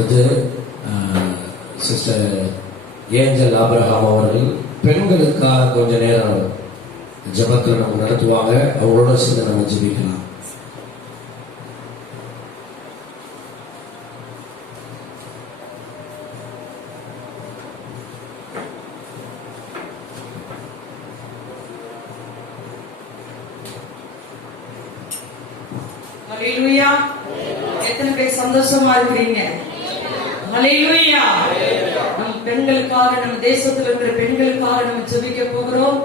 அடுத்தது sister angel Abraham அவர்கள் பெண்களுக்காக கொஞ்ச நேரம் ஜெபத்தில் நம்ம நடத்துவாங்க. அவங்களோட சேர்ந்து நம்ம ஜெபிக்கலாம். ஹல்லேலூயா. எத்தனை பேர் சந்தோஷமா இருக்கிறீங்க? ஹல்லேலூயா. நம் பெண்களுக்காக, நம்ம தேசத்தில் இருக்கிற பெண்களுக்காக நம்ம ஜெபிக்க போகிறோம்.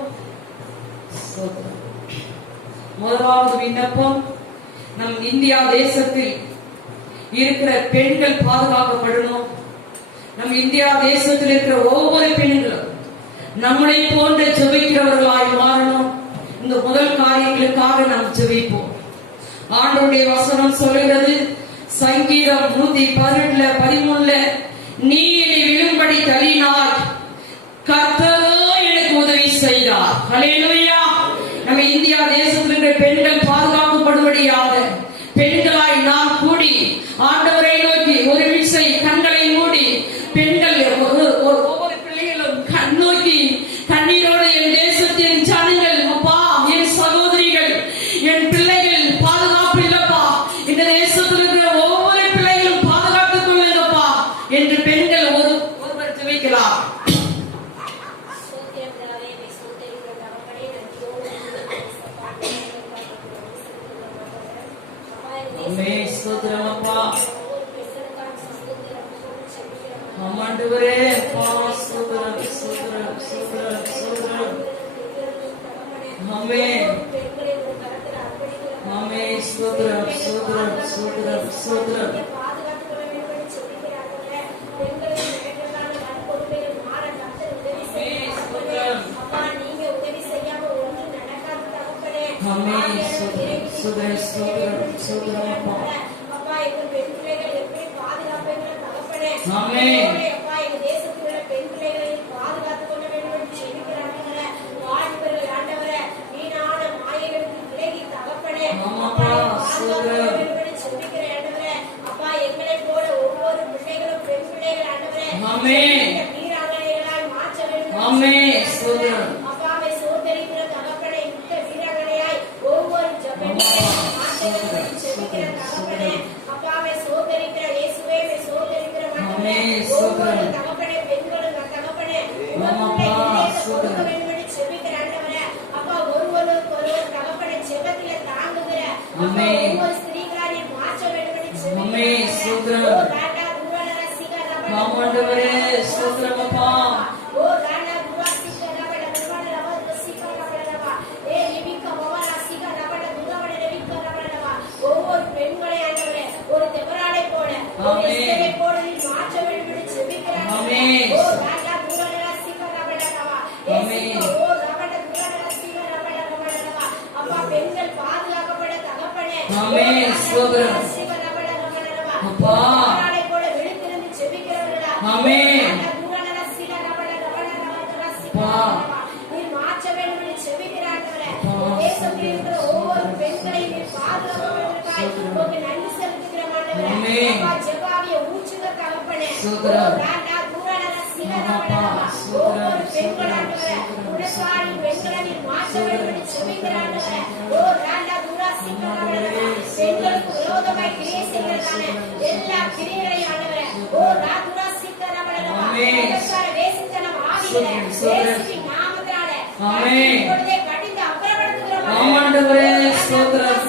முதலாவது விண்ணப்பம், நம் இந்தியா தேசத்தில் இருக்கிற பெண்கள் பாதுகாக்கப்படணும். நம் இந்தியா தேசத்தில் இருக்கிற ஒவ்வொரு பெண்களும் நம்மளை போன்ற ஜெபிக்கிறவர்களாய் மாறணும். இந்த முதல் காரியங்களுக்காக நாம் ஜெபிப்போம். ஆண்டவருடைய வசனம் சொல்லுகிறது, சங்கீதம் 118:13, நீ என்னை விழும்படி தள்ளினாய், கர்த்தரோ எனக்கு உதவி செய்தார். ஹல்லேலூயா. நம்ம இந்தியா தேசத்தில் இருக்கிற பெண்கள் பாதுகாக்கப்படும்படியாக பெண்களாய் நாம் கூடி ஆண்டவரை நோக்கி ஒரு விசை கண்களை மூடி பெண்கள் ஒவ்வொரு பிள்ளைகளும் கண் நோக்கி கண்ணீரோடு, என் தேசத்தின் ஜனங்கள், அப்பா, என் சகோதரிகள், என் பிள்ளைகள் பாதுகாப்பு இல்லப்பா, இந்த தேசத்தில் இருக்கிற ஒவ்வொரு பிள்ளைகளும் பாதுகாத்துக் கொள்ளுங்கப்பா என்று பெண்கள் ஒருவர் ஜெபிக்கலாம். ஸ்தோத்திரம் அப்பா. ஆண்டவரே, அப்பா, ஸ்தோத்திரம், ஸ்தோத்திரம், ஸ்தோத்திரம், ஸ்தோத்திரம். ஆமென். ஆமென். ஸ்தோத்திரம், ஸ்தோத்திரம், ஸ்தோத்திரம், ஸ்தோத்திரம். ஆமென். ஸ்தோத்திரம், ஸ்தோத்திரம், ஸ்தோத்திரம், ஸ்தோத்திரம் அப்பா. அப்பா, எங்க பெண் பிள்ளைகள் எப்படி பாதுகாப்பீங்க தகப்பனே. ஆமென். அப்பா, எங்க தேசத்தில் உள்ள பெண் பிள்ளைகளை பாதுகாத்துக் கொள்ள வேண்டும் என்று ஜெபிக்கிறாங்க. வாழ்வர்கள் ஆண்டவரே, வீணான மாயைகளுக்கு விலகி தகப்பனே. அப்பா, ஸ்தோத்திரம் என்று ஜெபிக்கிறேன் ஆண்டவரே. அப்பா, எங்களை போல ஒவ்வொரு பிள்ளைகளும் பெண் பிள்ளைகள் ஆண்டவரே. ஆமென். வீராங்கனைகளாய் மாற்ற வேண்டும். ஆமென். ஸ்தோத்திரம். அப்பாவை சோதரிக்கிற தகப்பனே, இந்த வீராங்கனையாய் ஒவ்வொரு ஜெபங்களையும் மாற்ற வேண்டும் என்று ஜெபிக்கிறேன் தகப்பனே. அப்பாவை சோதரிக்கிற இயேசுவே, சோதரிக்கிற ஆண்டவரே, ஒவ்வொரு தகப்பனே பெண்களும் தகப்பனே கொடுக்க வேண்டும் என்று ஜெபிக்கிறேன் ஆண்டவரே. அப்பா, ஒருவருக்கு தகப்பனே ஜெபத்திலே தாங்குகிற ஒவ்வொரு ஸ்திரீகளாய் மாற்ற வேண்டும் என்று ஜெபிக்கிறேன். ஓ ராண்டா துவனர சிகரபட ஆண்டவரே, ஸ்தோத்திரம் அப்பா. ஓ ராண்டா துவா சிகரபட துவனர வர சிகரபடவா. ஏ லிபிக்க பவர சிகரபட துவனர லிபிக்கரபடவா. ஒவ்வொரு பெண்களை ஆண்டவரே ஒரு தெபராளை போல, ஒரு எஸ்தரை போல நீ மாற்ற வேண்டும் என்று ஜெபிக்கிறேன். ஆமென். ஓ ராண்டா துவனர சிகரபடவா. ஆமென். ஓ ராண்டா துவனர சிகரபடவா. அப்பா, பெண்கள் பாதுகாக்கப்பட தகப்பனே. ஆமென். ஸ்தோத்திரம். அப்பா, தெபராளை போல விழித்திருந்து ஜெபிக்கிறவர்களா. ஆமென். நீ மாற்ற வேண்டும் என்று ஜெபிக்கிறார்களே. தேசத்தில் இருக்கிற ஒவ்வொரு பெண்களையும் நீ பாதுகாப்பதற்காய் உமக்கு நன்றி செலுத்துகிறோம் ஆண்டவரே. அப்பா, ஜெபாவிய ஊற்றுக தகப்பனே. ராண்டா தூரணர சிலரவடவா. ஒவ்வொரு பெண்கள் ஆண்டவரே உடசாரி பெண்களை நீ மாற்ற வேண்டும் என்று ஜெபிக்கிறார்களே. ஓ ராண்டா தூரா சிலரவடவா. பெண்களுக்கு விரோதமாய் கிரியை செய்கிறதானே எல்லா கிரியைகளையும் ஆண்டவரே ஓ ராதுரா சிலரவடவா. உடசாரி வேசித்தனம் ஆவியிலே இயேசுவின் நாமத்தினாலே ஆமென். இப்பொழுதே கடிந்து அப்புறப்படுத்துகிறோம் ஆண்டவரே. ஸ்தோத்திரம்.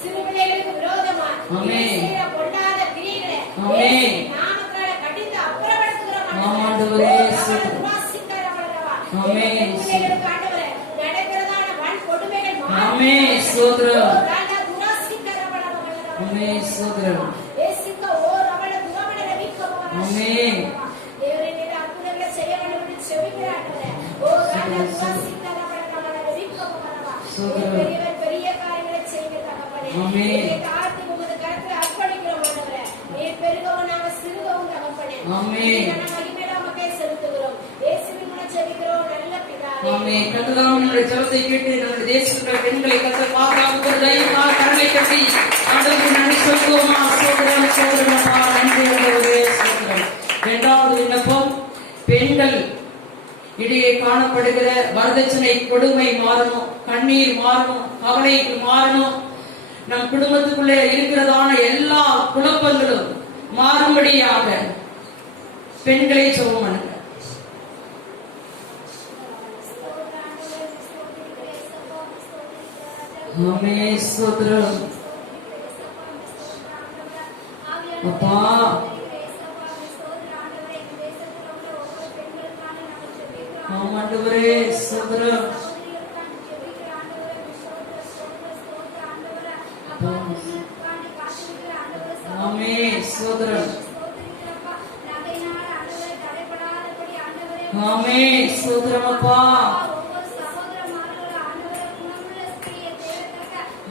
சிறு பிள்ளைகளுக்கு விரோதமா செய்கிற பொல்லாத கிரியைகளை இயேசுவின் நாமத்தினாலே கடிந்து அப்புறப்படுத்துகிறோம் ஆண்டவரே. ஸ்தோத்திரம். ஆமென். பிள்ளைகளுக்கு ஆண்டவரே நடக்கிறதான வன் கொடுமைகள் ஆமென். ஸ்தோத்திரம். ஆமென். ஸ்தோத்திரம். இயேசுக்கு ஓ ரவண துவமண ரவிக்கவா. ஆமென். தேவரே, நீர் அற்புதங்களை செய்ய வேண்டும் என்று ஜெபிக்கிறார்களே. ஓ ராண்டா துவாசிக்க ரவண ரவிக்கவா. பெரியவர் பெரிய காரியங்களை செய்ய தகப்பனே. ஆமென். நீர் காத்து உமது கரத்தில் அர்ப்பணிக்கிறோம் ஆண்டவரே. நீர் பெருகவும் நாங்கள் சிறுகவும் தகப்பனே. ஆமென். நாங்கள் மகிமையை உமக்கே செலுத்துகிறோம். இயேசுவின் மூலம் ஜெபிக்கிறோம் நல்ல பிதாவே. ஆமென். கர்த்தர் நம்முடைய ஜெபத்தை கேட்டு நம்முடைய தேசத்தில் பெண்களை கர்த்தர் பாதுகாப்பு தயவுக்காக கருணை கட்டி ஆண்டவருக்கு நன்றி சொல்லுவோமா. சோதரன் சோதரனப்பா, நன்றி ஆண்டவரே. இடையே காணப்படுகிற வரதட்சணை கொடுமை மாறணும், கண்ணீர் மாறணும், கவலைக்கு மாறணும். நம் குடும்பத்துக்குள்ளே இருக்கிறதான எல்லா குழப்பங்களும் மாறும்படியாக பெண்களை ஜெபம் பண்ணுங்க. ஆமென். ஸ்தோத்திரம் அப்பா. ஆண்டவரே ஸ்தோத்திரம். ஆமென். ஸ்தோத்திரம். ஆமென். ஸ்தோத்திரம் அப்பா.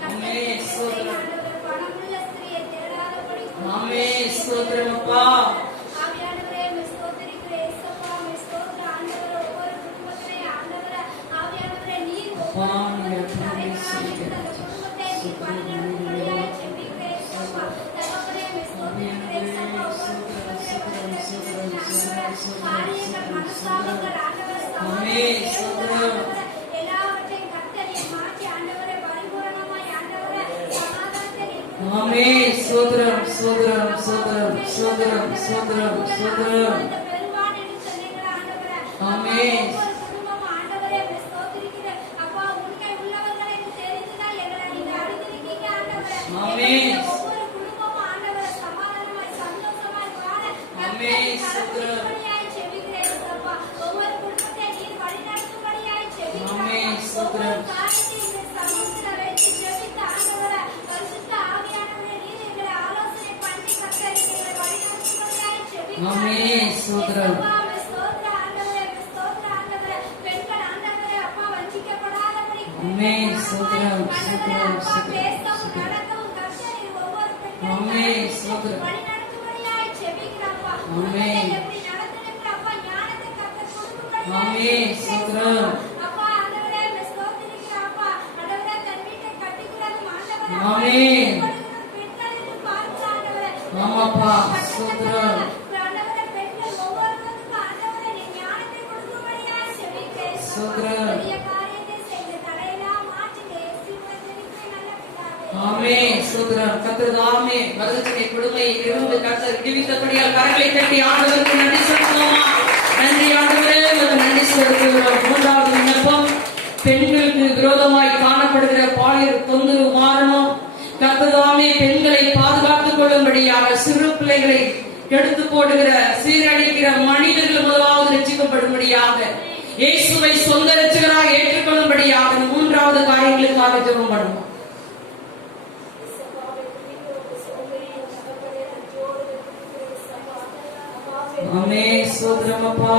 ஆமென். ஸ்தோத்திரம். ஆமென். ஸ்தோத்திரம் அப்பா. ஆமென். ஸ்தோத்திரம் ஸ்தோத்திரம் ஸ்தோத்திரம் ஸ்தோத்திரம் ஸ்தோத்திரம் ஸ்தோத்திரம். ஆமென். ஆமென். ஆமென். ஸ்தோத்திரம். ஆமென். ஸ்தோத்திரம். ஆமென். ஸ்தோத்திரம். ஆமென். ஸ்தோத்திரம் ஸ்தோத்திரம் ஸ்தோத்திரம். ஆமென். ஸ்தோத்திரம். ஆமென். ஆமென். ஸ்தோத்திரம். ஆமென். ஆமாப்பா. ஸ்தோத்திரம். ஸ்தோத்திரம். ஆமென். ஸ்தோத்திரம். கர்த்தர் தாமே வரதட்சணை கொடுமையில் இருந்து கர்த்தர் விடுவித்தபடியால் கரங்களை தட்டி ஆண்டவருக்கு நன்றி செலுத்துவோமா? நன்றி ஆண்டவரே, நன்றி செலுத்துகிறோம். மூன்றாவது விண்ணப்பம், பெண்களுக்கு விரோதமாய் காணப்படுகிற பாலியல் தொந்தரவு மாறணும். கர்த்தர் தாமே பெண்களை பாதுகாத்துக் கொள்ளும்படியாக சிறு பிள்ளைகளை எடுத்து போடுகிற சீரழிக்கிற மனிதர்கள் முதலாவது ரட்சிக்கப்படும்படியாக இயேசுவை சொந்த ரட்சகராக ஏற்றுக்கொள்ளும்படியாக மூன்றாவது காரியங்களுக்காக ஜெபம் பண்ணுவோம். ஆமென். ஸ்தோத்திரம் அப்பா.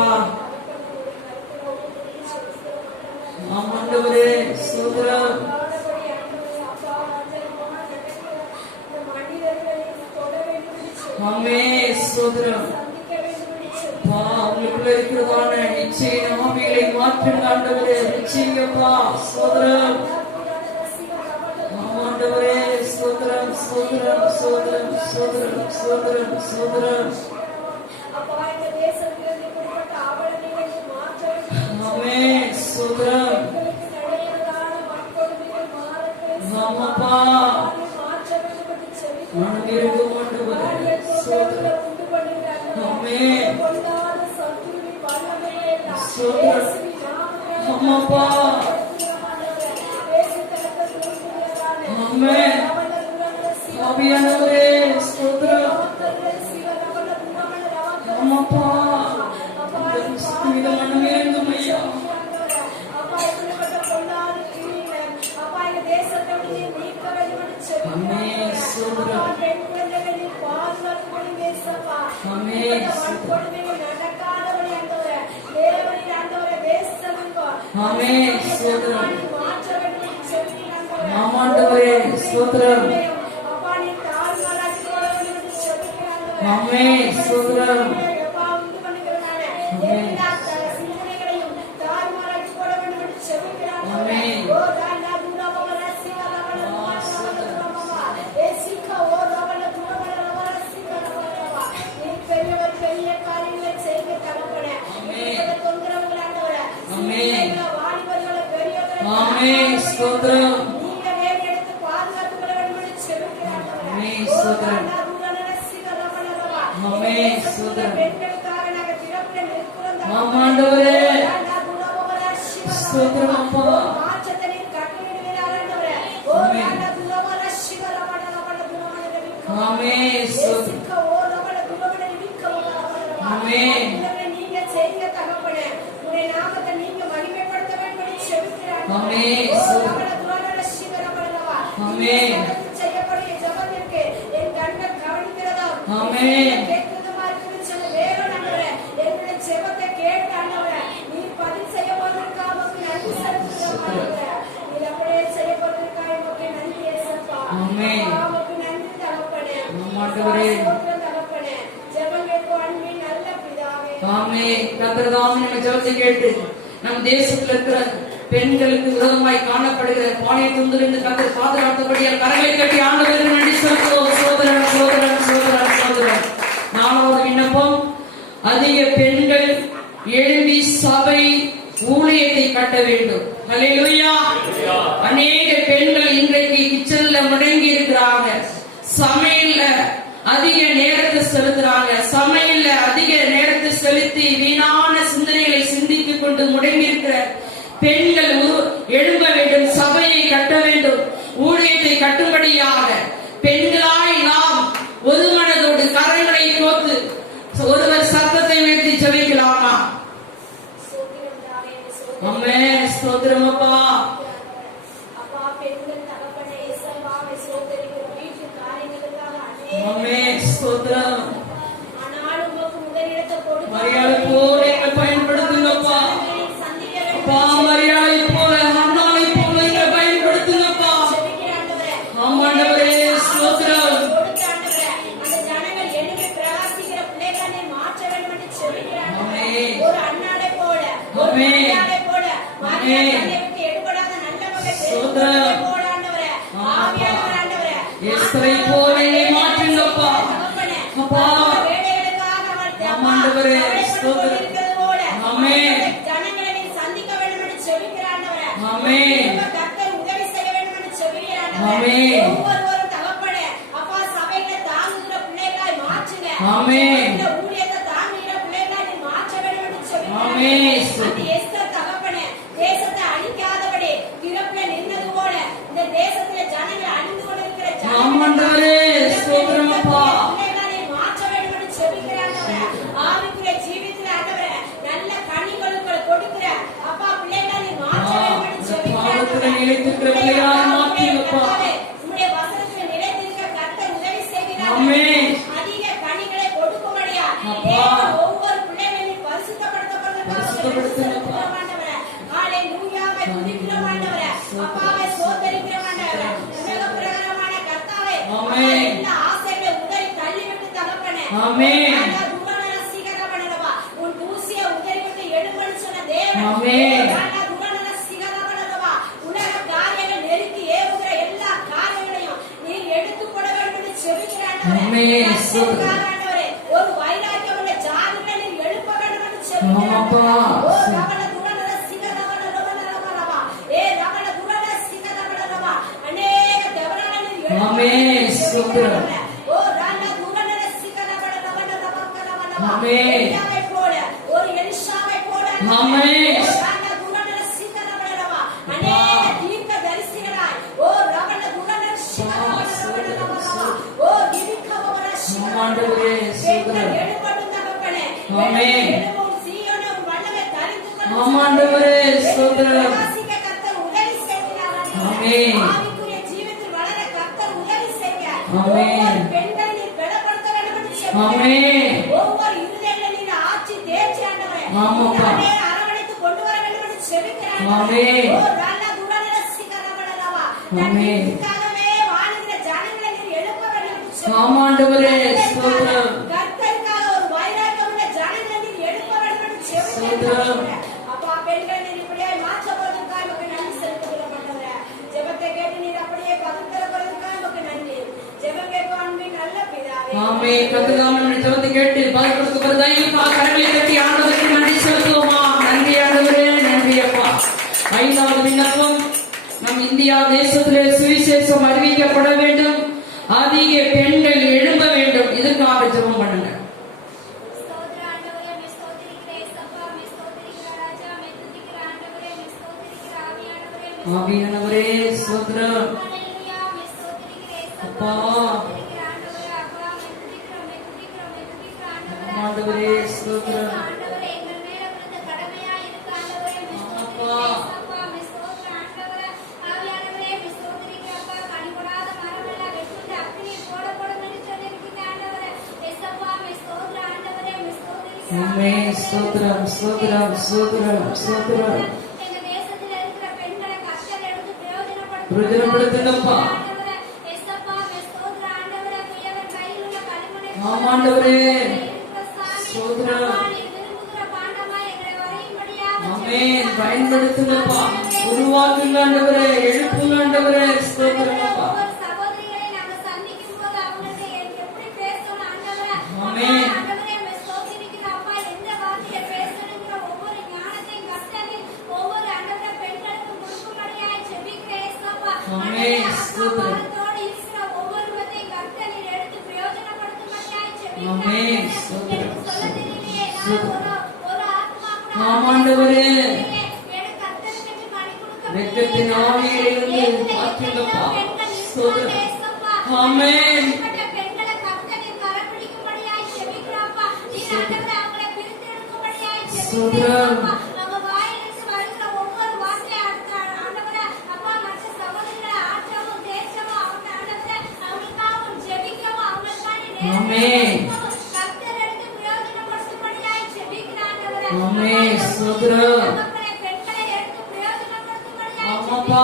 ஆண்டவரே ஸ்தோத்திரம். ஆமென். ஸ்தோத்திரம். உங்களுக்குள்ள இருக்கிறதான நிச்சய ஆவிகளை மாற்றுங்க ஆண்டவரே. நிச்சயப்பா. ஸ்தோத்திரம். ஆண்டவரே ஸ்தோத்திரம் ஸ்தோத்திரம் ஸ்தோத்திரம் ஸ்தோத்திரம் ஸ்தோத்திரம் ஸ்தோத்திரம். ஆமென். ஸ்தோத்திரம். ஆமாப்பா. மனதிற்கும் ஆண்டவரே ஸ்தோத்திரம். ஆமென். ஸ்தோத்திரம். ஆமாப்பா. ஆமென். ஆவியானவரே ஸ்தோத்திரம். ஆமாப்பா. விதமான வேண்டும் ஐயா. ஆமென். ஸ்தோத்திரம். ஆமென். ஆமென். ஸ்தோத்திரம். ஆமாண்டவரே ஸ்தோத்திரம். ஆமென். ஸ்தோத்திரம். ஆமென். ஆமென். ஆமென். வாலிபர்களை பெரியவர்களை ஆமென். ஸ்தோத்திரம். நீங்க வேலை எடுத்து பாதுகாத்துக் கொள்ள வேண்டும் என்று செபிக்கிறேன் ஆண்டவரே. ஆமென். ஓ, ஸ்தோத்திரம். ராண்டா தூரனர சிகரமனரவா. ஆமென். இந்த ஸ்தோத்திரம். பெண்களுக்காக நாங்க திறப்பில் நிற்கிறோம் தகப்பனே. ஆமாண்டவரே. ராண்டா தூரமோகரா சிவரமனரவா. ஸ்தோத்திரம் அப்பா. ஓ, மாற்றத்தை நீர் கட்டளையிடுவீராக ஆண்டவரே. ஓ, ஆமென். ராண்டா தூரமோகரா சிவரமனரவா. தூரமனரவிக்கோ. ஆமென். ஸ்தோத்திரம். இயேசுக்கோ, ஓ, ரமண தூரமனரவிக்கோ, ரமணரவா. ஆமென். ஆண்டவரே, நீங்க செய்யுங்க தகப்பனே. உம்முடைய நாமத்தை நீங்க மகிமைப்படுத்த வேண்டும் என்று செபிக்கிறேன் ஆண்டவரே. ஆமென். ஓ, ஸ்தோத்திரம். ரமண தூரமனர சிவரமனரவா. ஆமென். இந்த ஸ்தலத்தில் செய்யக்கூடிய ஜெபத்திற்கு என் கண்கள் கவனிக்கிறதா? ஆமென். கேட்கிறதுமா இருக்குன்னு சொன்ன தேவன் ஆண்டவரே, என்னுடைய ஜெபத்தை கேட்டு ஆண்டவரே, நீர் பதில் செய்ய போவதற்காக உமக்கு நன்றி செலுத்துகிறோம் ஆண்டவரே. நீர் அப்படியே செய்ய போவதற்காக உமக்கு நன்றி இயேசப்பா. ஆமென். அப்பா, உமக்கு நன்றி தகப்பனே. ஆமாண்டவரே. ஸ்தோத்திரம் தகப்பனே. ஜெபம் கேட்கும் அன்பின் நல்ல பிதாவே. ஆமென். கர்த்தர் தாமே நம்ம ஜெபத்தை கேட்டு நம்ம தேசத்துல இருக்கிற பெண்களுக்கு விரோதமாய் காணப்படுகிற பாலியல் துன்புலிருந்து கர்த்தர் பாதுகாத்தபடியால் கரங்களை கட்டி ஆண்டவருக்கு நன்றி செலுத்துவோம். சோதரன் சோதரன் சோதரன் சோதரன். நாலாவது விண்ணப்பம், அதிக பெண்கள் எழும்பி சபை ஊழியத்தை கட்ட வேண்டும். ஹல்லேலூயா. அநேக பெண்கள் இன்றைக்கு கிச்சன்ல முடங்கி இருக்கிறாங்க, சமையல்ல அதிக நேரத்தை செலுத்துறாங்க, சமையல்ல அதிக நேரத்தை செலுத்தி வீணான சிந்தனைகளை சிந்தித்துக் கொண்டு முடங்கி இருக்கிற பெண்கள் எழும்ப வேண்டும், சபையை கட்ட வேண்டும், ஊழியத்தை கட்டும்படியாக பெண்களாய் நாம் ஒரு மனதோடு கரங்களை கோத்து ஒருவர் சத்தத்தை உயர்த்தி ஜெபிக்கலாமா? ஸ்தோத்திரம் தாவே, ஸ்தோத்திரம். ஆமென். ஸ்தோத்திரம் அப்பா. அப்பா, பெண்கள் தகப்பனே இயேசுவாவை ஸ்தோத்திரிக்கிறோம். வீட்டு காரியங்களுக்காக அநேக ஆமென். ஸ்தோத்திரம். ஆனாலும் உமக்கு முதலிடத்தை கொடுத்து மரியாதை போல எங்களை பயன்படுத்துங்கப்பா. சந்திக்க அப்பா, மரியாதை போல அண்ணாவை போல எங்களை பயன்படுத்துங்கப்பா. ஜெபிக்கிற ஆண்டவரே. ஆமாண்டவரே. ஸ்தோத்திரம். கொடுத்த ஆண்டவரே, அந்த ஜனங்கள் எழும்பி பிரகாசிக்கிற பிள்ளைகளை நீர் மாற்ற வேண்டும் என்று ஜெபிக்கிற ஆண்டவரே. ஆமென். ஒரு அன்னாடை போல, ஒரு ஆமென். மரியாதை போல, மரியாதை ஆமென். தன்னை விட்டு எடுபடாத நல்ல மகன் ஸ்தோத்திரம். போல ஆண்டவரே. ஆவியானவர் ஆண்டவரே. எஸ்தரை போல என்னை மாற்றுங்கப்பா. தகப்பனே, அப்பா. வேலைகளுக்காக அவள் ஆமாண்டவரே. கவலைப்பட்டுக் ஸ்தோத்திரம். கொண்டிருக்கிறது போல, ஆமென். ஜனங்களை நீர் சந்திக்க வேண்டும் என்று ஜெபிக்கிற ஆண்டவரே. ஆமென். திரும்ப கர்த்தர் உதவி செய்ய வேண்டும் என்று ஜெபிக்கிற ஆண்டவரே. ஆமென். ஒவ்வொருவரும் தகப்பனே, அப்பா, சபையில தாங்குகிற பிள்ளைகளாய் மாற்றுங்க. ஆமென். இந்த ஊழியத்தை தாங்குகிற பிள்ளைகளாய் நீர் மாற்ற வேண்டும் என்று ஜெபிக்கிற ஆமென். ஆண்டவரே. அந்த எஸ்தர் தகப்பனே, தேசத்தை அழிக்காதபடி திறப்பில நின்னது போல இந்த தேசத்திலே ஜனங்கள் அழிந்து கொண்டிருக்கிற ஆமாண்டவரே. ஸ்தோத்திரம் அப்பா. பிள்ளைகளை மாற்ற வேண்டும் என்று ஜெபிக்கிற ஆண்டவரே. ஆவிக்குரிய ஜீவித்துல ஆண்டவரே, நல்ல கனிகளுக்கு கொடுக்கிற அப்பா பிள்ளைகளை நீர் மாற்ற வேண்டும் என்று ஜெபிக்கிற பாவத்துல ஆண்டவரே. நிலைத்திருக்கிற பிள்ளைகளாய் மாற்றுங்கப்பா. உம்முடைய வசனத்தில் நிலைத்திருக்க கர்த்தர் உதவி செய்கிறார். ஆமென். அதிக கனிகளை கொடுக்கும்படியா அப்பா. தேவன் ஒவ்வொரு பிள்ளைகளையும் பரிசுத்தப்படுத்துகிறதற்காக பரிசுத்தப்படுத்துங்கப்பா. ஆண்டவரே. ஹல்லேலூயாவை துதிக்கிறோம் ஆண்டவரே. அப்பாவை ஸ்தோத்திரிக்கிறோம் ஆண்டவரே. உலக பிரகாரமான கர்த்தாவே, ஆமென். இந்த ஆசைகளை உதறி தள்ளிவிட்டு தகப்பனே. ஆமென். ராஜா துவனர சீகரமனரவா, உன் தூசியை உதறிவிட்டு எழும்படி சொன்ன தேவன். ஆமென். ராஜா துவனர சீகரமனரவா, உலக காரியங்கள் நெருக்கி ஏவுகிற எல்லா காரியங்களையும் நீர் எடுத்துக் கொள்ள வேண்டும் என்று ஜெபிக்கிற ஆண்டவரே. ஆமென். கர்த்தருக்காக ஆண்டவரே, ஒரு வைராக்கியம் உள்ள ஜாதிகளை நீர் எழுப்ப வேண்டும் என்று ஜெபிக்கிற ஆமாப்பா. ஆண்டவரே. ஓ, ரமண துவனர சீகரமனரவா, ஏ ரமண துவனர சீகரமனரவா, அநேக தேவனான நீர் எழுப்ப ஆமென். ஸ்தோத்திரம். ஓ, ராண்டா துவனர சீகரமனரவா, ஆமென். எலியாவை போல, ஒரு எலிஷாவை போல ஆமென். ஓ, ராண்டா துவனர சீகரமனரவா, அநேக தீர்க்கதரிசிகளாய், ஓ, ரமண துவனர சீகரமனரவா, ஓ, திவிக்கவர ஆமாண்டவரே. ஸ்தோத்திரம். எழுப்படும் தகப்பனே. ஆமென். எழும்பும் சீயோனே, உன் வல்லமை தரித்து கொண்டு ஆமாண்டவரே. ஸ்தோத்திரம். பிரகாசிக்க கர்த்தர் உதவி செய்கிறார் ஆண்டவரே. ஆமென். ஆவிக்குரிய ஜீவித்தில் வளர கர்த்தர் உதவி செய்ய. ஆமென். ஒவ்வொரு பெண்களை நீர் பலப்படுத்த வேண்டும் என்று ஜெபிக்கிறேன். ஆமென். ஒவ்வொரு இருதயங்களை நீர் ஆட்சி தேர்ச்சி ஆண்டவரே. ஆமாப்பா. நீர் அநேகரை அரவணைத்து கொண்டு வர வேண்டும் என்று ஜெபிக்கிறேன். ஆமென். ஓ, ராண்டா துவனர சீகரமனரவா, ஆமென். தன்னிற்காகவே வாழுகிற ஜனங்களை நீர் எழுப்ப வேண்டும் என்று ஜெபிக்கிறேன். ஆமாண்டவரே. ஸ்தோத்திரம். கர்த்தருக்காக ஒரு வைராக்கியம் உள்ள ஜனங்களை நீர் எழுப்ப வேண்டும் என்று ஜெபிக்கிறேன். ஸ்தோத்திரம். அப்பா, பெண்களை நீர் இப்படியே மாற்ற போவதற்காக உமக்கு நன்றி செலுத்துகிறோம் ஆண்டவரே. ஜெபத்தை கேட்டு நீர் அப்படியே பதில் தர போவதற்காக உமக்கு நன்றி. ஜெபம் கேட்கும் அன்பின் நல்ல பிதாவே. ஆமென். கர்த்தர் தாமே நம்முடைய ஜெபத்தை கேட்டு பதில் கொடுக்க போற தயவுக்காக கரங்களை தட்டி ஆண்டவருக்கு நன்றி செலுத்துவோமா? நன்றி ஆண்டவரே. நன்றி இந்தியா தேசத்திலே சுவிசேஷம் அறிவிக்கப்பட வேண்டும். அதிக பெண்கள் எழும்ப வேண்டும். இதுக்காக ஜெபம் பண்ணுங்க. ஸ்தோத்திர ஆண்டவரே, மே ஸ்தோத்திரிக்கிறே இயேசப்பா, மே ஸ்தோத்திரிக்கிற ராஜா, மே துதிக்கிற ஆண்டவரே, மே ஸ்தோத்திரிக்கிற ஆவியானவரே, மே ஆவியானவரே ஸ்தோத்திரம். ஹல்லேலூயா, மே ஸ்தோத்திரிக்கிறே இயேசப்பா, அப்பா. மே ஸ்தோத்திரிக்கிற ஆண்டவரே, அப்பா, மே துதிக்கிற ஆண்டவரே. ஆண்டவரே ஸ்தோத்திரம். ஆண்டவரே, எங்கள் மேல விழுந்த கடமையா இருக்கு ஆண்டவரே, மே அப்பா. ஸ்தோத்திரிக்கிறே இயேசப்பா, மே ஸ்தோத்திர ஆண்டவரே, ஆவியானவரே, மே ஸ்தோத்திரிக்கிற அப்பா, கனிகொடாத மரமெல்லாம் வெட்டுண்டு அக்கினியில் போடப்படும் என்று சொல்லியிருக்கீங்க ஆண்டவரே. இயேசப்பா, மே ஸ்தோத்திர ஆண்டவரே, மே ஸ்தோத்திரிக்கிற ஆமென். ஸ்தோத்திரம் ஸ்தோத்திரம் ஸ்தோத்திரம் ஸ்தோத்திரம். எங்க தேசத்துல இருக்கிற பெண்களை கஷ்டம் எடுத்து பிரயோஜனப்படுத்துங்கப்பா. ஆண்டவரே, இயேசப்பா, மே ஸ்தோத்திர ஆண்டவரே, குயவன் கையில் உள்ள களிமண்ணை ஆமா ஆண்டவரே இருக்கிற சாமி, ஸ்தோத்திரம். அப்பா, நீர் விரும்புகிற பாண்டமாய் எங்களை வரையும்படியாக ஆமென். பயன்படுத்துங்கப்பா. உருவாக்குங்க ஆண்டவரே. எழுப்புங்க ஆண்டவரே. ஸ்தோத்திரம்ப்பா. ஒவ்வொரு சகோதரிகளை நாங்க சந்திக்கும் போது அவங்களுக்கு எப்படி பேசணும் ஆண்டவரே. ஆமென். ஆண்டவரே, மே ஸ்தோத்திரிக்கிற அப்பா, எந்த வார்த்தையை பேசணுங்கிற ஒவ்வொரு ஞானத்தையும் கர்த்தர் ஒவ்வொரு ஆண்டவரே பெண்களுக்கு கொடுக்கும்படியாய் ஜெபிக்கிறேன் இயேசப்பா. ஆமென். ஸ்தோத்திரம். அக்கவாரத்தோடு இருக்கிற ஒவ்வொருவரையும் கர்த்தர் நீர் எடுத்து பிரயோஜனப்படுத்தும்படியாய் ஜெபிக்கிறேன். ஆமென். ஸ்தோத்திரம். எனக்கு சொல்ல தெரியலையே, நான் ஒரு ஆத்மா கூட ஆமா ஆண்டவரே. எனக்கு கர்த்தருக்கு பணி கொடுக்க வெட்கத்தின் ஆவியிலிருந்து மாற்றுங்கப்பா. ஸ்தோத்திரம். ஆமென். பெண்களை கர்த்தரின் கரம் பிடிக்கும்படியாய் ஜெபிக்கிறோம்ப்பா. நீர் ஆண்டவரே அவங்களை பிரித்தெடுக்கும்படியாய் ஸ்தோத்திரம். ஜெபிக்கிறோம்ப்பா. நம்ம வாயிலிருந்து வருகிற ஒவ்வொரு வார்த்தையை அடுத்த ஆண்டவரே, அப்பா, மற்ற சகோதரிகளை ஆற்றவும் தேற்றவும் அவங்க ஆண்டவரே அவங்களுக்காகவும் ஜெபிக்கவும் அவங்களுக்கான ஆமென். கர்த்தர் எடுத்து பிரயோஜனப்படுத்தும்படியாய் ஜெபிக்கிறேன் ஆண்டவரே. ஆமென். ஸ்தோத்திரம். மக்களை பெண்களை எடுத்து பிரயோஜனப்படுத்தும்படியாய் ஆமாப்பா.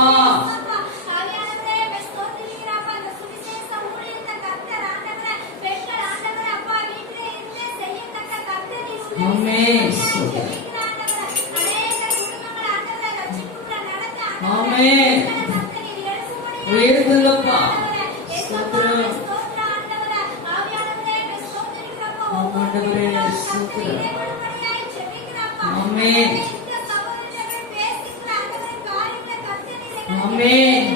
ஆவியானவரே, மே ஸ்தோத்திரிக்கிறப்பா, இந்த சுவிசேஷ ஊழியத்தை கர்த்தர் ஆண்டவரே, பெண்கள் ஆண்டவரே, அப்பா, வீட்டிலே இருந்தே செய்யத்தக்க கர்த்தர் நீர் உதவி ஆமென். செய்யுங்க ஆண்டவரே. அநேக குடும்பங்கள் ஆண்டவரே ரட்சிப்புக்குள்ள நடந்து ஆமென். கர்த்தர் நீர் எழுப்பும்படியாய் உயர்த்துங்கப்பா. ஆண்டவரே, ஸ்தோத்திரம். ஸ்தோத்திர ஆண்டவரே, ஆவியானவரே, மே ஸ்தோத்திரிக்கிறப்பா, ஆமா ஆண்டவரே. ஒவ்வொரு ஸ்தோத்திரம். இடைப்படும்படியாய் ஜெபிக்கிறப்பா. ஆமென். இந்த சகோதரர்கள் பேசுகிற ஆண்டவரே காரியங்களை கர்த்தர் நீர் எங்களுக்கு ஆமென்.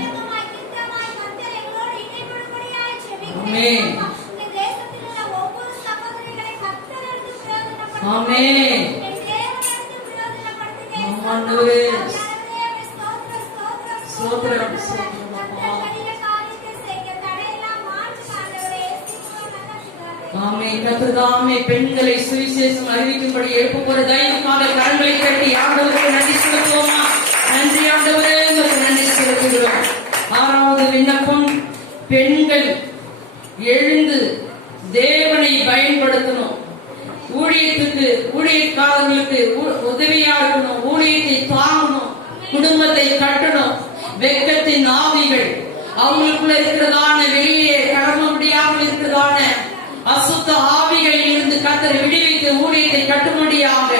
திட்டமாய் கர்த்தர் எங்களோடு இடைப்படும்படியாய் ஜெபிக்கிறேன். ஆமென். இந்த தேசத்தில் உள்ள ஒவ்வொரு சகோதரிகளை கர்த்தர் எடுத்து பிரயோஜனப்படுத்துங்க. ஆமென். என் தேவன் எடுத்து பிரயோஜனப்படுத்துங்க. ஆமா ஆண்டவரே. ஆவியானவரே, மே ஸ்தோத்திரம், ஸ்தோத்திரம், ஸ்தோத்திரம், ஆண்டவரே. ஸ்தோத்திரம், அப்பா. கர்த்தர் கடின காரியத்தை செய்ய தடையெல்லாம் மாற்றுங்க ஆண்டவரே. இயேசுவின் நல்ல பிதாவே. ஆமென். கர்த்தர்தாமே பெண்களை சுவிசேஷம் அறிவிக்கும்படி எழுப்புகிற தைரியமாக கரங்களை கட்டி ஆண்டவருக்கு நன்றி செலுத்துவோமா? நன்றி ஆண்டவரே, உங்களுக்கு நன்றி செலுத்துகிறோம். ஆறாவது விண்ணப்பம், பெண்கள் எழுந்து தேவனை பயன்படுத்தணும். ஊழியத்துக்கு ஊழியக்காரர்களுக்கு உதவியா இருக்கணும். ஊழியத்தை தாங்கணும். குடும்பத்தை கட்டணும். வெட்கத்தின் ஆவிகள் அவங்களுக்குள்ள இருக்கிறதான வெளியே கடமை முடியாமல் இருக்கிறதான அசுத்த ஆவிகளில் இருந்து கர்த்தர் விடுவித்து ஊழியத்தை கட்டும்படியாக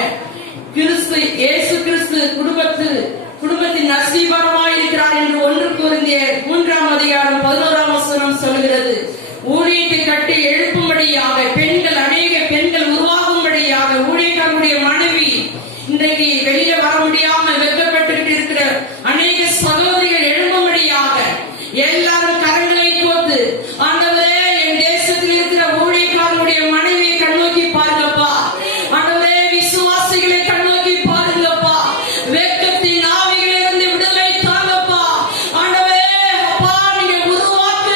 இயேசு கிறிஸ்து குடும்பத்தின் நசீபரமாய் இருக்கிறார் என்று 1 கொரிந்தியர் 3:11 சொல்கிறது. ஊழியத்தை கட்டி எழுப்பும்படியாக அநேக பெண்கள் உருவாகும்படியாக ஊழியக்காரனுடைய மனைவி இன்றைக்கு வெளியில வர முடியாமல் வெட்கப்பட்டு இருக்கிற அநேக சகோதரிகள் எழும்பும்படியாக எல்லாரும் கரங்களை கோத்து ஆண்டவரே, என் தேசத்தில் இருக்கிற ஊழியக்காரனுடைய மனைவியை கண்ணோக்கி பாருங்கப்பா. ஆண்டவரே, விசுவாசிகளை கண்ணோக்கி பாருங்கப்பா. வெட்கத்தின் ஆவிகளிலிருந்து விடுதலை தாங்கப்பா. ஆண்டவரே, அப்பா, நீங்க உருவாக்குங்க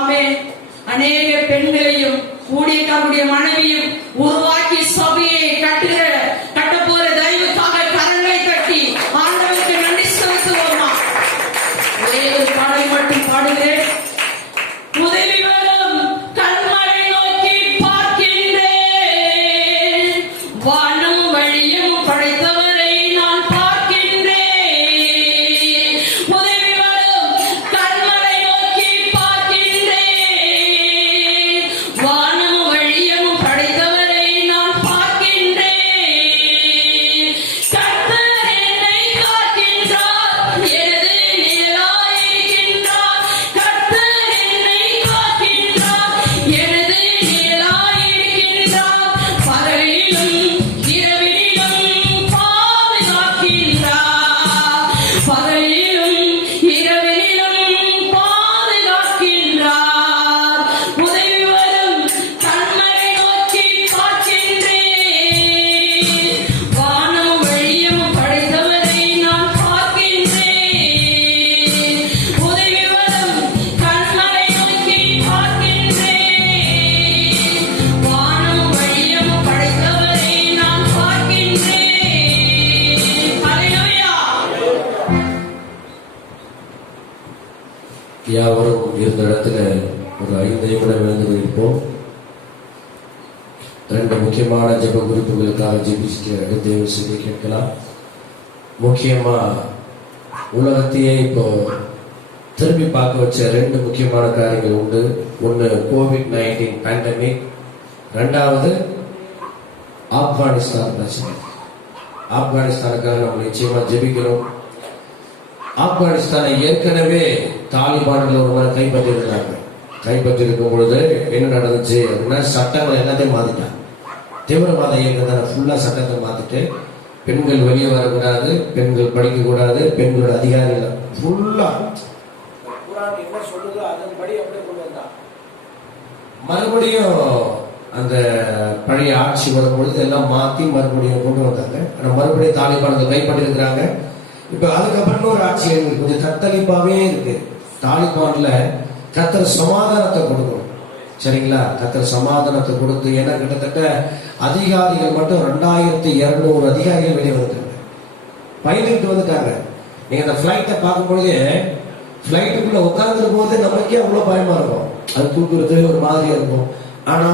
ஆமே. அநேக பெண்களையும் ஊழியக்காரருடைய மனைவியும் உருவாக்கி சபையை கட்டப்போற தயவுக்காக கரங்களை தட்டி ஆண்டவருக்கு நன்றி செலுத்துவோமா? ஒரே ஒரு பாடலை மட்டும் பாடுகிறேன். உதவி வரும் கண்மலை நோக்கி பார்க்கின்றேன், வானம் வழியும் படைத்தவரை நான் பார்க்கின்றேன். உதவி வரும் கண்மலை நோக்கி பார்க்கின்றேன், வானம் வழியும் படைத்தவரை நான் பார்க்கின்றேன். கர்த்தர் என்னை காக்கின்றார், எனது நிழலாயிருக்கின்றார். கர்த்தர் என்னை காக்கின்றார், எனது நிழலாயிருக்கின்றார். பகலிலும் இரவிலும் பாதுகாக்கின்றார், பகலிலும் இரவிலும் பாதுகாக்கின்றார். உதவி வரும் கண்மலை நோக்கி பார்க்கின்றேன், வானம் வழியும் படைத்தவரை நான் பார்க்கின்றேன். உதவி வரும் கண்மலை நோக்கி பார்க்கின்றேன், வானம் வழியும் படைத்தவரை நான் பார்க்கின்றேன். ஹல்லேலூயா. யாவரும் இருந்த இடத்துல ஒரு 5 நிமிடம் எழுந்து இருப்போம். 2 முக்கியமான ஜெப குறிப்புகளுக்காக ஜெபிச்சுட்டு அடுத்த செய்தி கேட்கலாம். முக்கியமா உலகத்தையே இப்போ திரும்பி பார்க்க வச்ச 2 முக்கியமான காரியங்கள் உண்டு. ஒன்று COVID-19 பேண்டமிக், 2வது ஆப்கானிஸ்தான் பிரச்சனை. ஆப்கானிஸ்தானுக்காக நம்ம நிச்சயமா ஜெபிக்கிறோம். ஆப்கானிஸ்தானை ஏற்கனவே தாலிபான்கள் ஒரு மாதிரி கைப்பற்றிருந்தாங்க. கைப்பற்றிருக்கும் பொழுது என்ன நடந்துச்சு அப்படின்னா, சட்டங்களை எல்லாத்தையும் மாத்திட்டாங்க. தீவிரவாத இயக்கத்தை ஃபுல்லா சட்டத்தை மாத்திட்டு, பெண்கள் வெளியே வரக்கூடாது, பெண்கள் படிக்கக்கூடாது, பெண்களோட அதிகாரிகள் ஃபுல்லா குர்ஆன் என்ன சொல்லுதோ அதன்படி அப்படியே கொண்டு வந்தாங்க. மறுபடியும் அந்த பழைய ஆட்சி வரும் பொழுது எல்லாம் மாத்தி மறுபடியும் கொண்டு வந்தாங்க. ஆனா மறுபடியும் தாலிபான்கள் கைப்பற்றிருக்கிறாங்க. இப்ப அதுக்கப்புறம் ஒரு ஆட்சி கொஞ்சம் தத்தளிப்பாவே இருக்கு. தாலிபான்ல கர்த்தர் சமாதானத்தை கொடுக்கணும், சரிங்களா? கர்த்தர் சமாதானத்தை கொடுத்து, ஏன்னா கிட்டத்தட்ட அதிகாரிகள் மட்டும் 2200 அதிகாரிகள் வெளியே வந்துட்டாங்க, பயணிட்டு வந்துட்டாங்க. நீங்க அந்த பிளைட்டை பார்க்கும்பொழுது, பிளைட்டுக்குள்ள உட்கார்ந்துருக்கும் போது நமக்கே அவ்வளவு பயமா இருக்கும், அது தூக்குறது ஒரு மாதிரியா இருக்கும். ஆனா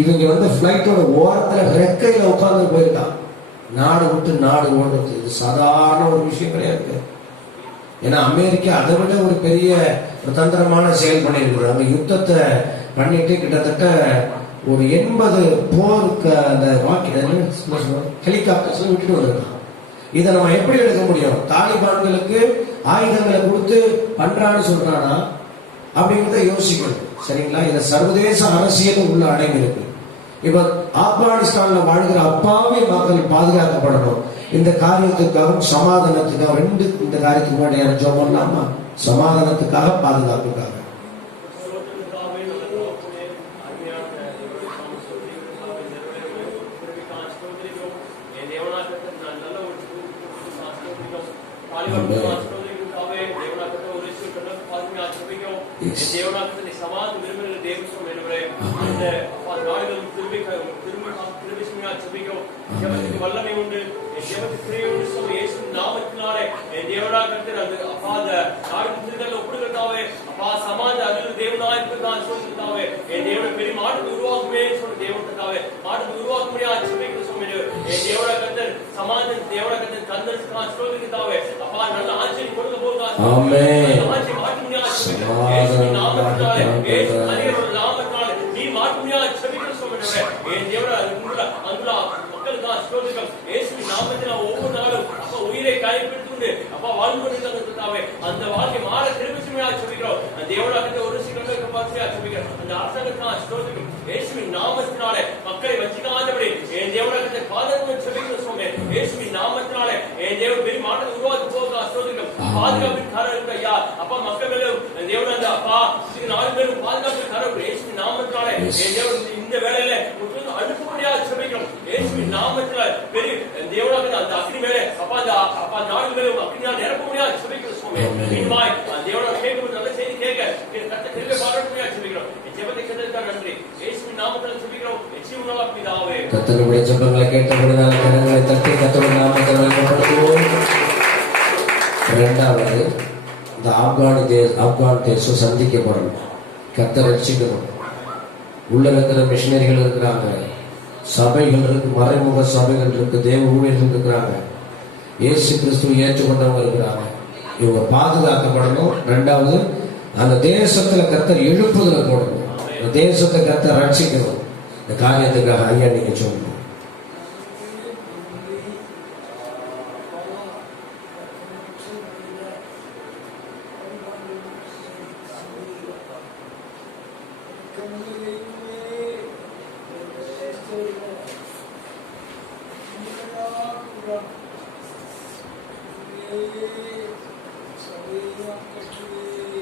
இவங்க வந்து பிளைட்டோட ஓரத்துல ரெக்கையில உட்கார்ந்து போயிருக்கான். நாடு விட்டு நாடு ஓடுறது இது சாதாரண ஒரு விஷயம் கிடையாது. ஏன்னா அமெரிக்கா அதை விட ஒரு பெரிய ஒரு தந்திரமான செயல் பண்ணியிருக்கிறாங்க. அங்க யுத்தத்தை பண்ணிட்டு கிட்டத்தட்ட ஒரு 80 போருக்கு அந்த ஹெலிகாப்டர்ஸ் விட்டுட்டு வந்திருக்காங்க. இதை நம்ம எப்படி எடுக்க முடியும்? தாலிபான்களுக்கு ஆயுதங்களை கொடுத்து பண்றான்னு சொல்றானா அப்படிங்கிறத யோசிக்கணும், சரிங்களா? இதை சர்வதேச அரசியலும் உள்ள அடங்கி இருக்கு. இப்ப ஆப்கானிஸ்தான்ல வாழ்கிற அப்பாவி மக்கள் பாதுகாக்கப்படணும். இந்த காரியத்துக்காகவும் சமாதானத்துக்காக 2 இந்த காரியத்துக்கு முன்னாடி ஜெபம் பண்ணலாமா? சமாதானத்துக்காக, பாதுகாப்புக்காக. வல்லமை உண்டு, நாமத்தினாலே தேவனா கருத்து அப்பா அந்த நாடு ஒப்புடுகிறதாவே அப்பா சமாஜ அதில் தேவனாயிருக்கிறதான் சொல்லிருந்தாவே என் தேவனை பெரிய மாற்றத்தை உருவாக்குமே சொல்லி தேவனத்தாவே மாற்றத்தை உருவாக்க முடியாது சொல்லிக்கிற சொன்னது என் தேவனா கருத்து சமாஜ தேவனா கருத்து தந்தன் சொல்லிருந்தாவே அப்பா நல்ல ஆட்சியை கொடுக்க போதா ஆட்சி மாற்ற முடியாது நாமத்தினாலே நாமத்தினாலே நீ மாற்ற முடியாது சொல்லிக்கிற சொன்னது என் தேவனா அந்த மக்களுக்கு ஸ்தோத்திரம் இயேசுவின் நாமத்தில் ஒவ்வொரு நாளும் அப்பா உயிரை கைப்பற்றிட்டு அப்பா வாழ்ந்து கொண்டிருந்தாவே அந்த வாழ்க்கை மாற திரும்பிச்சுமையா சொல்லிக்கிறோம். அந்த தேவனாக ஒரு சிக்கலுக்கு பார்த்து சொல்லிக்கிறோம். அந்த அரசாங்கத்தான் ஸ்தோத்திரம் இயேசுவின் நாமத்தினாலே மக்களை வச்சிக்காதபடி என் தேவனாக பாதுகாப்பு சொல்லிக்கிறோம். சொன்னேன் இயேசுவின் நாமத்தினாலே என் தேவன் பெரிய மாற்றத்தை உருவாக்கி போக ஸ்தோத்திரம் பாதுகாப்பின் காரணம் ஐயா அப்பா மக்கள் மேலும் தேவனாக அப்பா 4 பேரும் பாதுகாப்பின் காரணம் இயேசுவின் நாமத்தினாலே என் தேவன் இந்த வேலையில அனுப்ப முடியாது சொல்லிக்கிறோம். இயேசுவின் நாமத்தினால பெரிய தேவனாக அந்த அக்னி மேலே அப்பா அப்பா 4 பேரும் அக்னியால் நிரப்ப முடியாது சொல்லிக்கிறோம். தேவனாக கேட்கும் நல்ல செய்தி கேட்க கத்த திரும்ப பாராட்டு கர்த்தர் நன்றி. இயேசுவின் நாமத்தில் ஜெபிக்கிறோம் ஜீவனுள்ள பிதாவே. கர்த்தருடைய ஜெபங்களை கேட்டபடியால் கரங்களை தட்டி கர்த்தருடைய நாமத்தை மகிமைப்படுத்துவோம். இரண்டாவது, இந்த ஆப்கான் தேசம் சந்திக்கப்படணும், கர்த்தர் ரட்சிக்கணும். உள்ள இருக்கிற மிஷினரிகள் இருக்கிறாங்க, சபைகள் இருக்கு, மறைமுக சபைகள் இருக்கு, தேவ ஊழியர்கள் இருக்கிறாங்க, இயேசு கிறிஸ்துவை ஏற்றுக்கொண்டவங்க இருக்கிறாங்க. இவங்க பாதுகாக்கப்படணும். ரெண்டாவது, அந்த தேசத்துல கர்த்தர் எழுப்புதலை போடணும், அந்த தேசத்தை கர்த்தர் ரட்சிக்கணும். இந்த காரியத்துக்காக ஐயா நீங்க சொல்லணும்.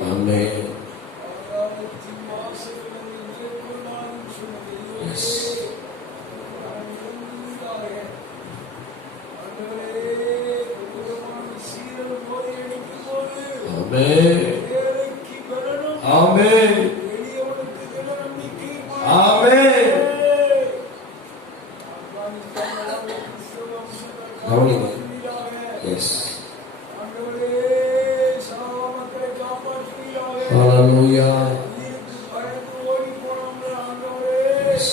Amen. Yes. Amen. Amen. Amen. Amen. Yes. Hallelujah. Yes.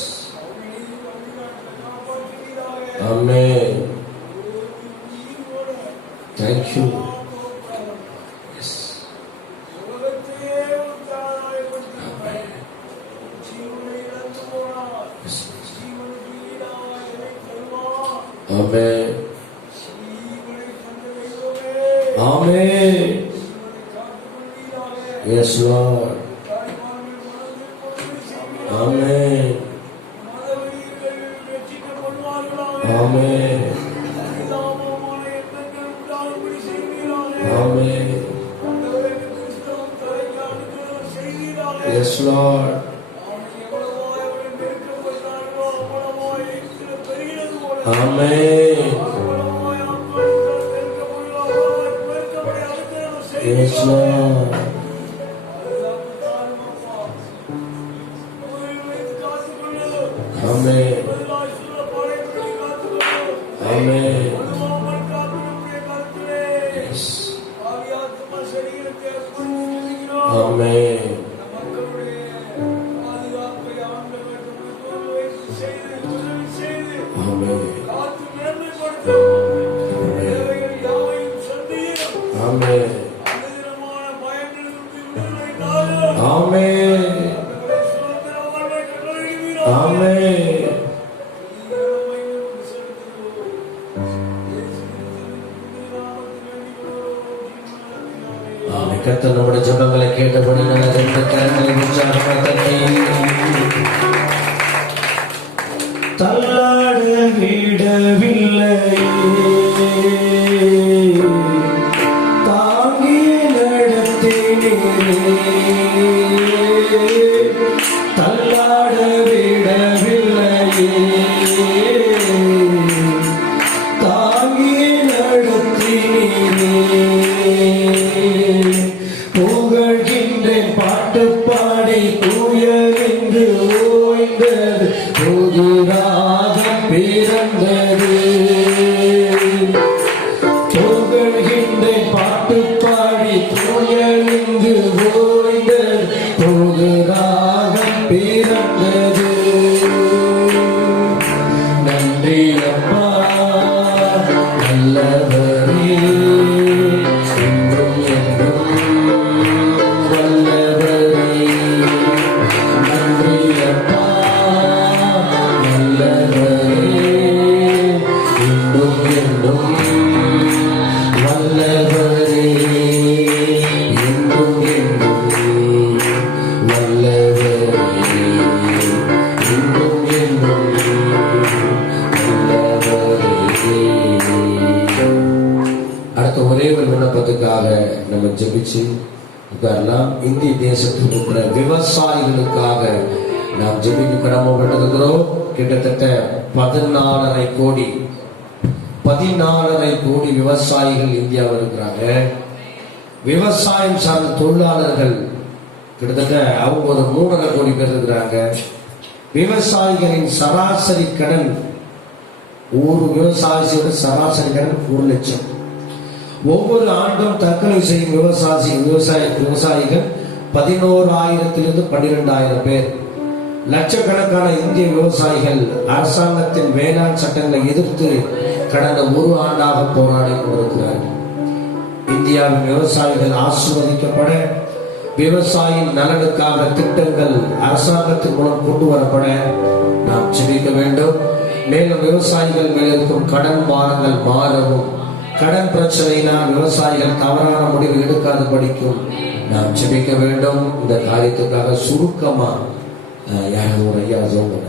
Amen. Thank you. Yes. Amen. Yes. Amen. Amen. Yes, Lord. Amen. Amen. Amen. Yes, Lord. Amen. Yes, Lord. Amen. Amen. Yes. Amen. Amen. Amen. Amen. Amen. கர்த்தர் நம்முடைய ஜெபங்களை கேட்டபடி நல்ல ரெண்டு கரங்களை உற்சாகமாக தட்டி தள்ளாட விடவில்லை, தாங்கி நடத்தினீரே, தள்ளாட விடவில்லை, தாங்கி நடத்தினீரே. புகழ்கின்றேன் பாட்டு பாடி தூயறிந்து ஓய்ந்தது புது ராகம் பிறந்தது. புகழ்கின்றேன் பாட்டு பாடி தூயறிந்து ஓய்ந்தது புது ராகம் பிறந்தது. நன்றி அப்பா நல்லவரே, என்றும் என்றும் வல்லவரே. நன்றி அப்பா நல்லவரே, என்றும் என்றும் வல்லவரே. என்றும் என்றும் வல்லவரே, என்றும் என்றும் வல்லவரே. அடுத்த ஒரே ஒரு விண்ணப்பத்துக்காக நம்ம ஜெபிச்சு உட்காரலாம். இந்திய தேசத்தில் இருக்கிற விவசாயிகளுக்காக நாம் ஜெபிக்க கடமைப்பட்டிருக்கிறோம். கிட்டத்தட்ட 14.5 கோடி விவசாயிகள் இந்தியாவில் இருக்கிறாங்க. விவசாயம் சார்ந்த தொழிலாளர்கள் கிட்டத்தட்ட அவங்க ஒரு 3.5 கோடி பேர் இருக்கிறாங்க. விவசாயிகளின் சராசரி கடன், ஒரு விவசாயியோட சராசரி கடன் 1 லட்சம். ஒவ்வொரு ஆண்டும் தற்கொலை செய்யும் விவசாயிகள் 11,000 12,000 பேர். லட்சக்கணக்கான இந்திய விவசாயிகள் அரசாங்கத்தின் வேளாண் சட்டங்களை எதிர்த்து கடந்த 1 ஆண்டாக போராடி கொண்டிருக்கிறார்கள். இந்தியாவின் விவசாயிகள் ஆசீர்வதிக்கப்பட, விவசாயியின் நலனுக்காக திட்டங்கள் அரசாங்கத்தின் மூலம் கொண்டு வரப்பட நாம் ஜெபிக்க வேண்டும். மேலும் விவசாயிகள் மேல் இருக்கும் கடன் பாரங்கள் மாறவும், கடன் பிரச்சனையினால் விவசாயிகள் தவறான முடிவு எடுக்காத படிக்கும் நாம் ஜெபிக்க வேண்டும். இந்த காரியத்துக்காக சுருக்கமா யாரும் ஒரு ஐயா சொல்லுங்க.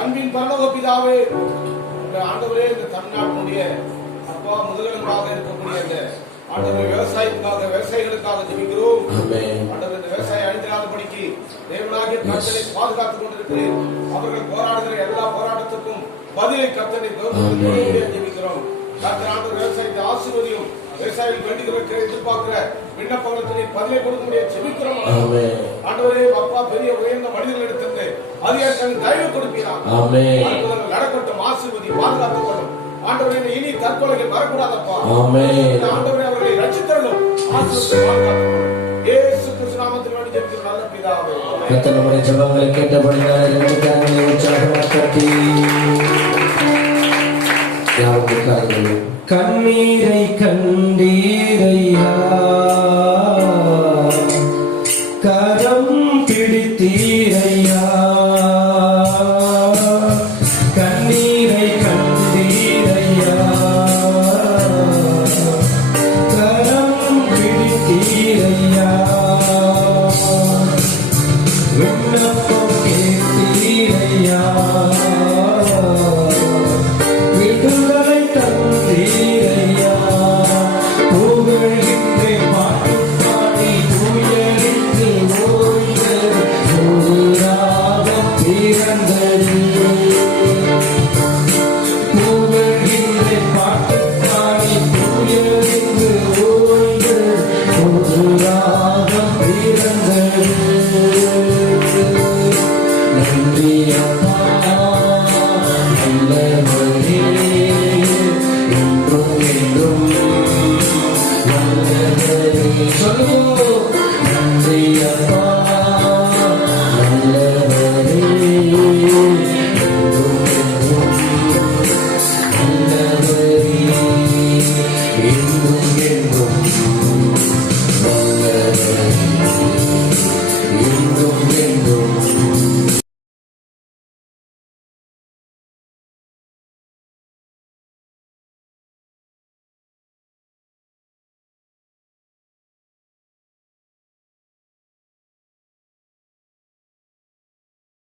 அன்பின் பரலோக பிதாவே, ஆண்டவரே, இந்த தமிழ்நாட்டினுடைய அப்பா முதுகெலும்பாக இருக்கக்கூடிய இந்த ஆண்டவர் விவசாயிகளுக்காக ஜெபிக்கிறோம். ஆண்டவர் இந்த விவசாய அழிந்திராதபடிக்கு தேவனாகிய கர்த்தரை பாதுகாத்துக் கொண்டிருக்கிறேன். அவர்கள் போராடுகிற எல்லா போராட்டத்துக்கும் பதிலை கர்த்தரை ஜெபிக்கிறோம். கர்த்தர் ஆண்டவர் விவசாயத்தை ஆசீர்வதியும். விவசாயிகள் வேண்டுகிற எதிர்பார்க்கிற விண்ணப்பங்களுக்கு பதிலை கொடுக்க முடியாது ஜெபிக்கிறோம். ஆண்டவரே, அப்பா, பெரிய உயர்ந்த மனிதர்கள் எடுத்திருந்து அதிகாரிகளுக்கு தயவு கொடுப்பீராக. அற்புதங்கள் நடக்கட்டும். ஆசீர்வதி, பாதுகாத்துக் கொள்ளும். ஆண்டவரே, இனி தற்கொலைகள் வரக்கூடாதப்பா. ஆண்டவரே, அவர்களை ரட்சித்தரணும். இயேசு கிறிஸ்து நாமத்தில் வேண்டி ஜெபிக்கிறோம் நல்ல பிதாவே. கர்த்தர் நம்முடைய ஜெபங்களை கேட்டபடியால் 2 கரங்களை உற்சாகமாக தட்டி கண்ணீரை கண்டீரையா, கரம் பிடித்தீரை